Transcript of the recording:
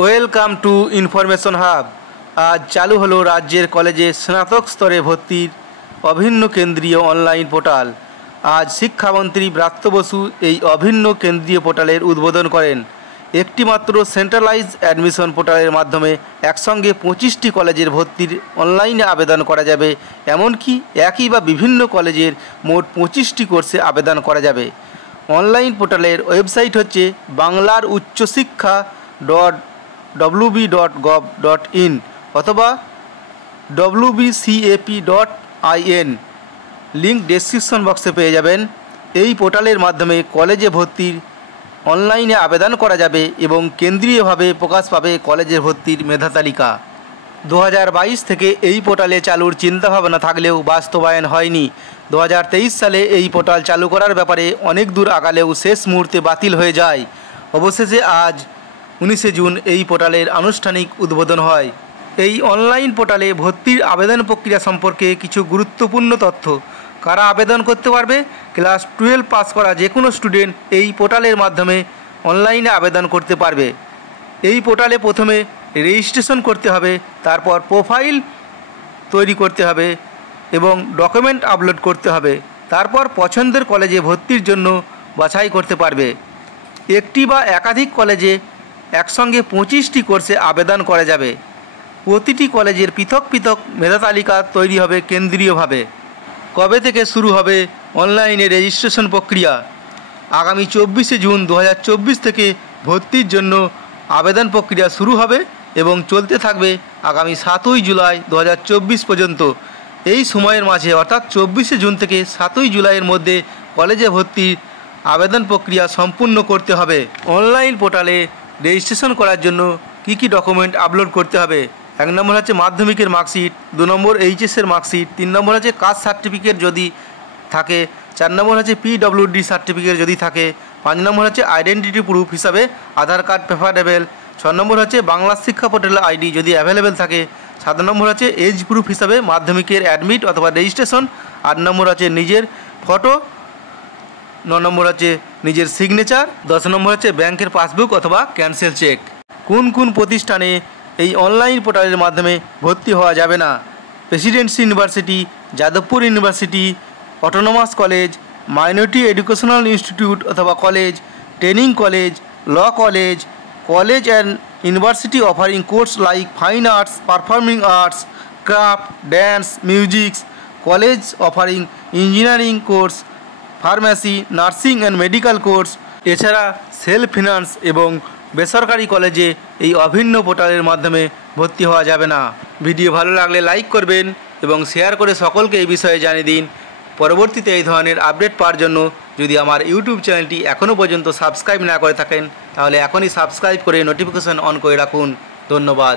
Welcome to information hub. আজ চালু হলো রাজ্যের কলেজে স্নাতক স্তরে ভর্তির অভিন্ন কেন্দ্রীয় অনলাইন পোর্টাল। আজ শিক্ষামন্ত্রী ব্রাত্য বসু এই অভিন্ন কেন্দ্রীয় পোর্টালের উদ্বোধন করেন। একটি মাত্র সেন্ট্রালাইজ অ্যাডমিশন পোর্টালের মাধ্যমে একসঙ্গে 25টি কলেজের ভর্তির অনলাইনে আবেদন করা যাবে। এমনকি একই বা বিভিন্ন কলেজের মোট 25টি কোর্সে আবেদন করা যাবে। অনলাইন পোর্টালের ওয়েবসাইট হচ্ছে বাংলার উচ্চশিক্ষা wb.gov.in অথবা wbcap.in। লিঙ্ক ডেসক্রিপশন বক্সে পেয়ে যাবেন। এই পোর্টালের মাধ্যমে কলেজে ভর্তির অনলাইনে আবেদন করা যাবে এবং কেন্দ্রীয়ভাবে প্রকাশ পাবে কলেজে ভর্তির মেধা তালিকা। 2022 থেকে এই পোর্টালে চালুর চিন্তাভাবনা থাকলেও বাস্তবায়ন হয়নি। 2023 সালে এই পোর্টাল চালু করার ব্যাপারে অনেক দূর আগালেও শেষ মুহূর্তে বাতিল হয়ে যায়। অবশেষে আজ 19শে জুন এই পোর্টালের আনুষ্ঠানিক উদ্বোধন হয়। এই অনলাইন পোর্টালে ভর্তির আবেদন প্রক্রিয়া সম্পর্কে কিছু গুরুত্বপূর্ণ তথ্য। কারা আবেদন করতে পারবে? ক্লাস 12 পাস করা যে কোনো স্টুডেন্ট এই পোর্টালের মাধ্যমে অনলাইনে আবেদন করতে পারবে। এই পোর্টালে প্রথমে রেজিস্ট্রেশন করতে হবে, তারপর প্রোফাইল তৈরি করতে হবে এবং ডকুমেন্ট আপলোড করতে হবে। তারপর পছন্দের কলেজে ভর্তির জন্য বাছাই করতে পারবে। একটি বা একাধিক কলেজে একসঙ্গে 25টি কোর্সে আবেদন করা যাবে। প্রতিটি কলেজের পৃথক পৃথক মেধা তালিকা তৈরি হবে কেন্দ্রীয়ভাবে। কবে থেকে শুরু হবে অনলাইনে রেজিস্ট্রেশন প্রক্রিয়া? আগামী 24শে জুন 2024 থেকে ভর্তির জন্য আবেদন প্রক্রিয়া শুরু হবে এবং চলতে থাকবে আগামী 7ই জুলাই 2024 পর্যন্ত। এই সময়ের মাঝে অর্থাৎ 24শে জুন থেকে 7ই জুলাইয়ের মধ্যে কলেজে ভর্তির আবেদন প্রক্রিয়া সম্পূর্ণ করতে হবে। অনলাইন পোর্টালে রেজিস্ট্রেশন করার জন্য কী কী ডকুমেন্ট আপলোড করতে হবে? 1 নম্বর হচ্ছে মাধ্যমিকের মার্কশিট, 2 নম্বর এইচএসের মার্কশিট, 3 নম্বর হচ্ছে কাস্ট সার্টিফিকেট যদি থাকে, 4 নম্বর হচ্ছে পিডব্লিউডি সার্টিফিকেট যদি থাকে, 5 নম্বর হচ্ছে আইডেন্টিটি প্রুফ হিসাবে আধার কার্ড প্রেফারেবল, 6 নম্বর হচ্ছে বাংলা শিক্ষা পোর্টালের আইডি যদি অ্যাভেলেবেল থাকে, 7 নম্বর হচ্ছে এজ প্রুফ হিসাবে মাধ্যমিকের অ্যাডমিট অথবা রেজিস্ট্রেশন, 8 নম্বর হচ্ছে নিজের ফটো, 9 নম্বর হচ্ছে নিজের সিগনেচার, 10 নম্বর হচ্ছে ব্যাংকের পাসবুক অথবা ক্যান্সেল চেক। কোন কোন প্রতিষ্ঠানে এই অনলাইন পোর্টালের মাধ্যমে ভর্তি হওয়া যাবে না? Presidency university, Jadavpur university, autonomous college, minority educational institute অথবা college, training college, law college, college and university offering course like fine arts, performing arts, craft, dance, musics, college offering engineering course, pharmacy, nursing and medical course. এছাড়া self finance এবং বেসরকারি কলেজে এই অভিন্ন পোর্টালের মাধ্যমে ভর্তি হওয়া যাবে না। ভিডিও ভালো লাগলে লাইক করবেন এবং শেয়ার করে সকলকে এই বিষয়ে জানিয়ে দিন। পরবর্তীতে এই ধরনের আপডেট পাওয়ার জন্য যদি আমার ইউটিউব চ্যানেলটি এখনও পর্যন্ত সাবস্ক্রাইব না করে থাকেন তাহলে এখনই সাবস্ক্রাইব করে নোটিফিকেশন অন করে রাখুন। ধন্যবাদ।